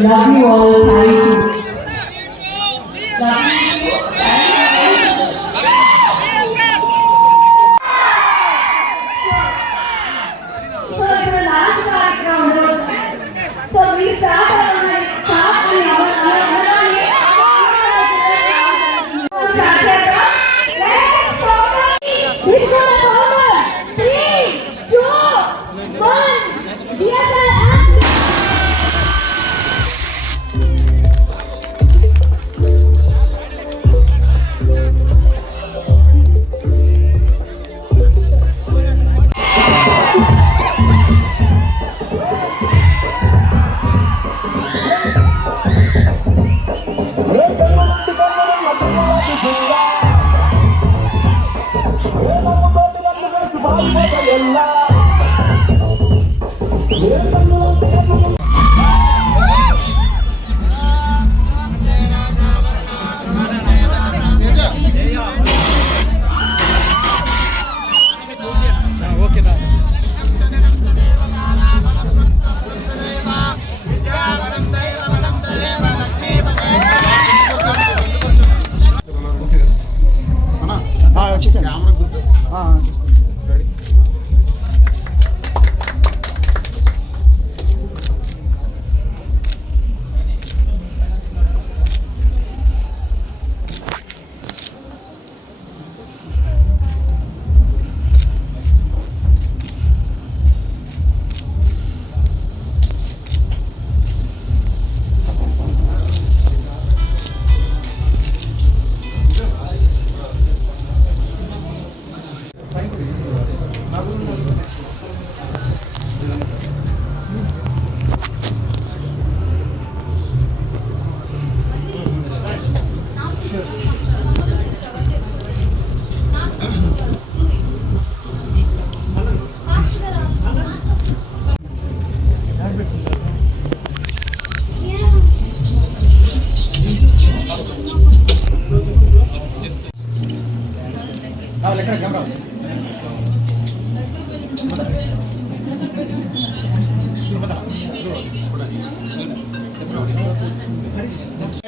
Love you all. Thank you. Love you. So ఇప్పుడు last కార్యక్రమంలో so మీ staff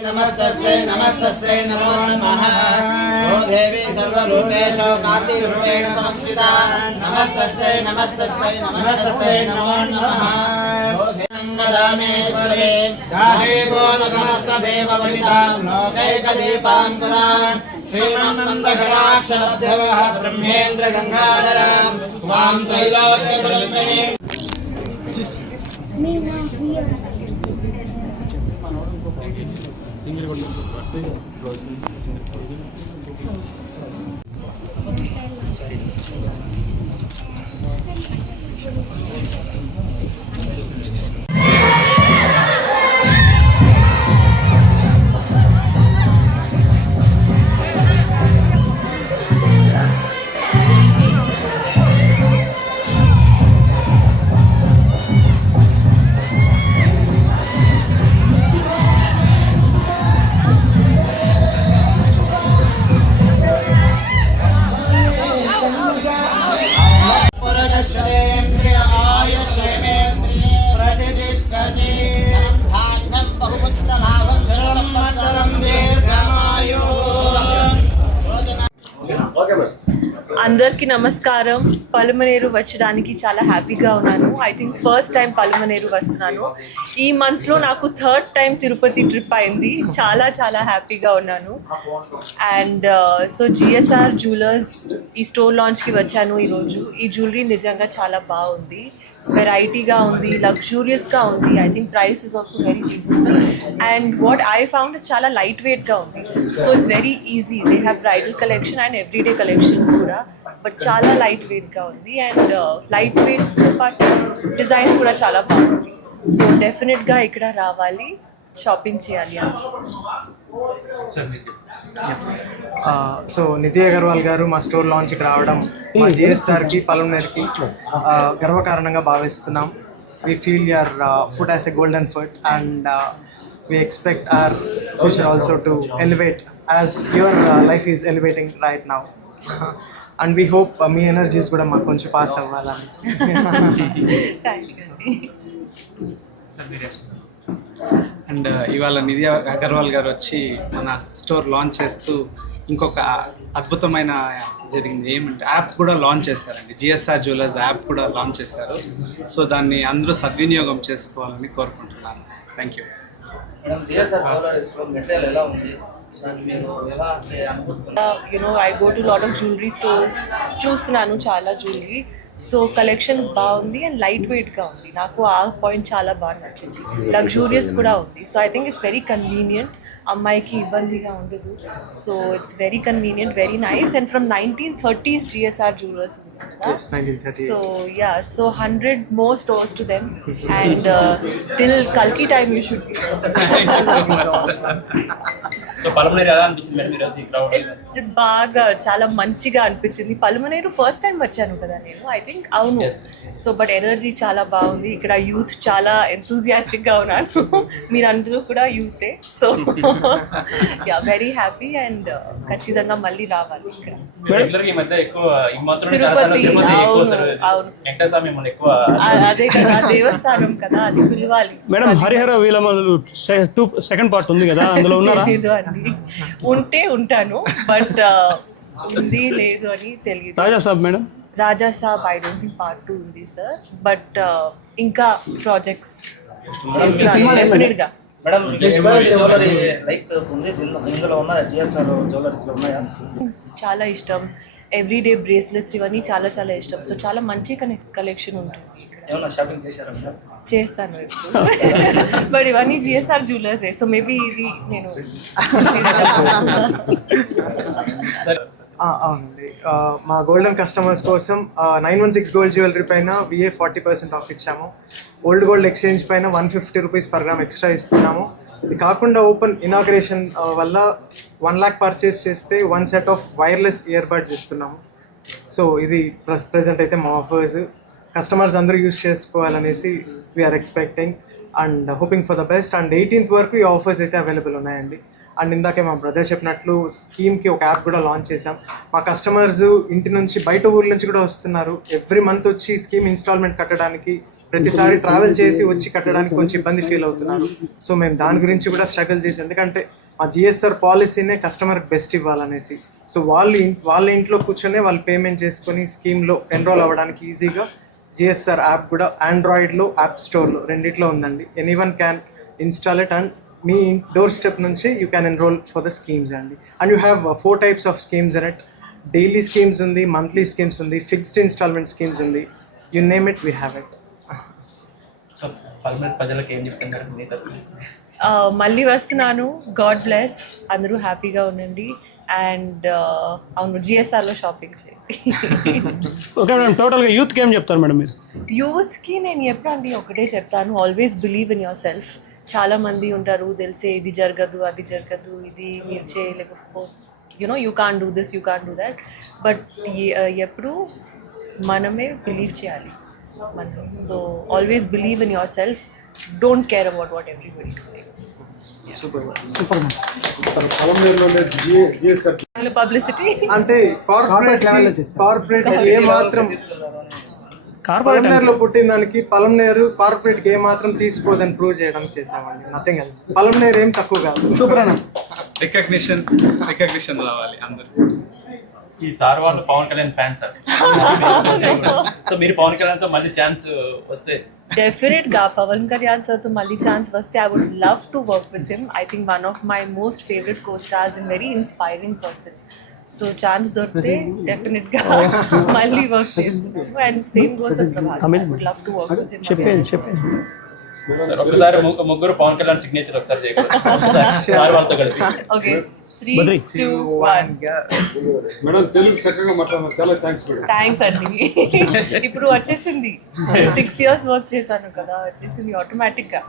नमस्तस्ते नमस्तस्ते नमो नमः ओ देवी सर्वरूपेषु कान्तिरूपेण समस्विता नमस्तस्ते नमस्तस्ते नमस्तस्ते नमो नमः ओ गदामेश्वरे दाहेवो समस्तदेववनितां लोकैकदीपाङ्कुरां श्रीमन्मन्दकटाक्षलब्धवः ब्रह्मेन्द्रगङ्गाधरां त्वां त्रैलोक्यकुलुम्बिनीं అందరికీ నమస్కారం. పలమనేరు వచ్చడానికి చాలా హ్యాపీగా ఉన్నాను. I think first time Palamaneru వస్తున్నాను. ఈ మంత్లో నాకు థర్డ్ టైం తిరుపతి ట్రిప్ అయింది. చాలా చాలా హ్యాపీగా ఉన్నాను. అండ్ సో జిఎస్ఆర్ జ్యువెలర్స్ ఈ స్టోర్ లాంచ్కి వచ్చాను ఈరోజు. ఈ జ్యువెలరీ నిజంగా చాలా బాగుంది, వెరైటీగా ఉంది, లగ్జూరియస్గా ఉంది. I think price is also very reasonable. And what I found is చాలా లైట్ వెయిట్గా ఉంది. So it's very easy. They have bridal collection and everyday collections కూడా, బట్ చాలా లైట్ వెయిట్గా ఉంది. అండ్ లైట్ వెయిట్తో పాటు డిజైన్స్ కూడా చాలా బాగుంది. సో డెఫినెట్గా ఇక్కడ రావాలి, షాపింగ్ చేయాలి. సో నిధి అగర్వాల్ గారు మా స్టోర్ లాంచ్కి రావడం మా జిఎస్ఆర్కి పలమనేరుకి గర్వకారణంగా భావిస్తున్నాం. We feel your foot as a golden foot and we expect our future also to elevate as your life is elevating right now. And we hope me energies కూడా మాకు కొంచెం పాస్ అవ్వాలనేసి. థ్యాంక్ యూ అండ్ ఇవాళ నిధి అగర్వాల్ గారు వచ్చి మన store launch చేస్తూ ఇంకొక అద్భుతమైన జరిగింది ఏమంటే యాప్ కూడా లాంచ్ చేశారండి. జిఎస్ఆర్ జ్యువెలర్స్ యాప్ కూడా లాంచ్ చేశారు. సో దాన్ని అందరూ సద్వినియోగం చేసుకోవాలని కోరుకుంటున్నాను. Thank you. మేడం జిఎస్ఆర్ జ్యువెలర్స్లో మెటీరియల్ ఎలా ఉంది? దాన్ని మీరు ఎలా అనుకుంటున్నారు? I go to lot of jewellery stores, చూస్తున్నాను చాలా జ్యువెలరీ. సో కలెక్షన్స్ బాగుంది అండ్ లైట్ వెయిట్గా ఉంది. నాకు ఆ పాయింట్ చాలా బాగా నచ్చింది. లగ్జూరియస్ కూడా ఉంది. So I think it's very convenient. అమ్మాయికి ఇబ్బందిగా ఉండదు. So it's very convenient, very nice. And from 1930s GSR jewellers ఉంది కదా. Yes, 1930. So yeah, so 100 more stores to them and till Kalki time you should be. So Palamaneru ఎలా అనిపించింది madam ఈరోజు ఈ crowd? బాగా చాలా మంచిగా అనిపించింది. పల్మనేరు ఫస్ట్ టైం వచ్చాను కదా నేను, ఐ థింక్. అవును. సో బట్ ఎనర్జీ చాలా బాగుంది ఇక్కడ. యూత్ చాలా ఎంతూజియాస్టిక్ గా ఉన్నారు. మీరందరూ కూడా యూతే. So ya, very happy and ఖచ్చితంగా మళ్ళీ రావాలి ఇక్కడ. రెగ్యులర్ ఈ మధ్య ఎక్కువ ఈ మాత్రం చాలా సార్లు తిరుపతి ఎక్కువ సార్ వెంకటేశ్వర స్వామి మన ఎక్కువ అదే కదా దేవస్థానం కదా, అది పిలవాలి. మేడం హరిహర వీలమలు సెకండ్ పార్ట్ ఉంది కదా, అందులో ఉన్నారా? లేదు అండి, ఉంటే ఉంటాను బట్ ఉంది లేదు అని తెలియదు. Raja Saab madam, Raja Saab I don't think part 2 ఉంది సార్. బట్ ఇంకా ప్రాజెక్ట్స్ డెఫినెట్ గా. మేడం జ్యువెలరీ లైక్ ఉంది ఇందులో ఉన్న జిఎస్ఆర్ జ్యువెలరీస్ లో ఉన్నాయా? చాలా ఇష్టం. ఎవ్రీడే బ్రేస్లెట్స్ ఇవన్నీ చాలా చాలా ఇష్టం. సో చాలా మంచి కలెక్షన్ ఉంటుంది. ఏమన్నా షాపింగ్ చేశారా మేడం? చేస్తాను ఇప్పుడు. బట్ ఇవన్నీ జిఎస్ఆర్ జ్యువెలర్సే. సో మేబీ ఇది నేను అవునండి. మా గోల్డెన్ కస్టమర్స్ కోసం 916 గోల్డ్ జ్యువెలరీ పైన VA 40% ఆఫ్ ఇచ్చాము. ఓల్డ్ గోల్డ్ ఎక్స్చేంజ్ పైన 150 రూపీస్ పర్ గ్రామ్ ఎక్స్ట్రా ఇస్తున్నాము. ఇది కాకుండా ఓపెన్ ఇనాగ్రేషన్ వల్ల 1 lakh పర్చేస్ చేస్తే 1 set of wireless ear buds ఇస్తున్నాము. సో ఇది ప్రెసెంట్ అయితే మా ఆఫర్స్ కస్టమర్స్ అందరూ యూజ్ చేసుకోవాలనేసి we're expecting and hoping for the best. And 18th వరకు ఈ ఆఫర్స్ అయితే అవైలబుల్ ఉన్నాయండి. అండ్ ఇందాకే మా బ్రదర్ చెప్పినట్లు స్కీమ్కి ఒక యాప్ కూడా లాంచ్ చేసాం. మా కస్టమర్స్ ఇంటి నుంచి బయట ఊర్ల నుంచి కూడా వస్తున్నారు. ఎవ్రీ మంత్ వచ్చి స్కీమ్ ఇన్స్టాల్మెంట్ కట్టడానికి, ప్రతిసారి ట్రావెల్ చేసి వచ్చి కట్టడానికి కొంచెం ఇబ్బంది ఫీల్ అవుతున్నారు. సో మేము దాని గురించి కూడా స్ట్రగుల్ చేసి, ఎందుకంటే మా జిఎస్ఆర్ పాలసీనే కస్టమర్కి బెస్ట్ ఇవ్వాలనేసి. సో వాళ్ళ ఇంట్లో కూర్చొనే వాళ్ళు పేమెంట్ చేసుకొని స్కీమ్లో ఎన్రోల్ అవ్వడానికి ఈజీగా జిఎస్ఆర్ యాప్ కూడా ఆండ్రాయిడ్లో, యాప్ స్టోర్లో రెండిట్లో ఉందండి. Anyone can install it and మీ డోర్ స్టెప్ నుంచి you can enrol for the schemes అండి. And you have 4 types of schemes in it. Daily schemes ఉంది, మంత్లీ స్కీమ్స్ ఉంది, ఫిక్స్డ్ ఇన్స్టాల్మెంట్ స్కీమ్స్ ఉంది. You name it, we have it. So Palamaneru ప్రజలకు ఏం చెప్తున్నారు మీ తరఫున? మళ్ళీ వస్తున్నాను. గాడ్ బ్లెస్, అందరూ హ్యాపీగా ఉండండి. అండ్ అవును, జిఎస్ఆర్లో షాపింగ్ చేయండి. ఓకే మేడం, టోటల్గా యూత్కి ఏం చెప్తారు మేడం మీరు? యూత్కి నేను ఎప్పుడండి ఒకటే చెప్తాను, always believe in your self. చాలా మంది ఉంటారు తెలిసే, ఇది జరగదు, అది జరగదు, ఇది మీరు చేయలేకపో, you can do this, you can do that. But ఎప్పుడు మనమే బిలీవ్ చేయాలి మనం. So always believe in yourself. Don't care about what everybody says. Publicity అంటే కార్పొరేట్ ఏ మాత్రం పలమనేరులో పుట్టిన దానికి పలమనేరు కార్పొరేట్కి ఏ మాత్రం తీసుకోదని ప్రూవ్ చేయడానికి చేసామండి. Nothing else. పలమనేరు ఏం తక్కువ కాదు. సూపర్. రికగ్నిషన్ రావాలి అందరూ. ఈ సార్ వాళ్ళు Pawan Kalyan fans sir. So మీరు పవన్ కళ్యాణ్తో మళ్ళీ ఛాన్స్ వస్తే? డెఫినెట్ గా పవన్ కళ్యాణ్ సార్ తో మళ్ళీ ఛాన్స్ వస్తే I would love to work with him. I think one of my most favourite co stars and very inspiring person. So chance దొరికితే డెఫినెట్ గా మళ్ళీ వర్క్ చేస్తాను. And same goes with Prabhas. I would love to work with him. చెప్పండి sir ఒకసారి ముగ్గురు Pawan Kalyan signature ఒకసారి చేయగలరు వాళ్ళతో కలిపి? ఓకే, 3, 2, 1. మేడం తెలుగు చక్కగా మాట్లాడారు, చాలా థ్యాంక్స్ మేడం. థ్యాంక్స్ అండి. ఇప్పుడు వచ్చేసింది. 6 years వర్క్ చేశాను కదా, వచ్చేసింది ఆటోమేటిక్గా.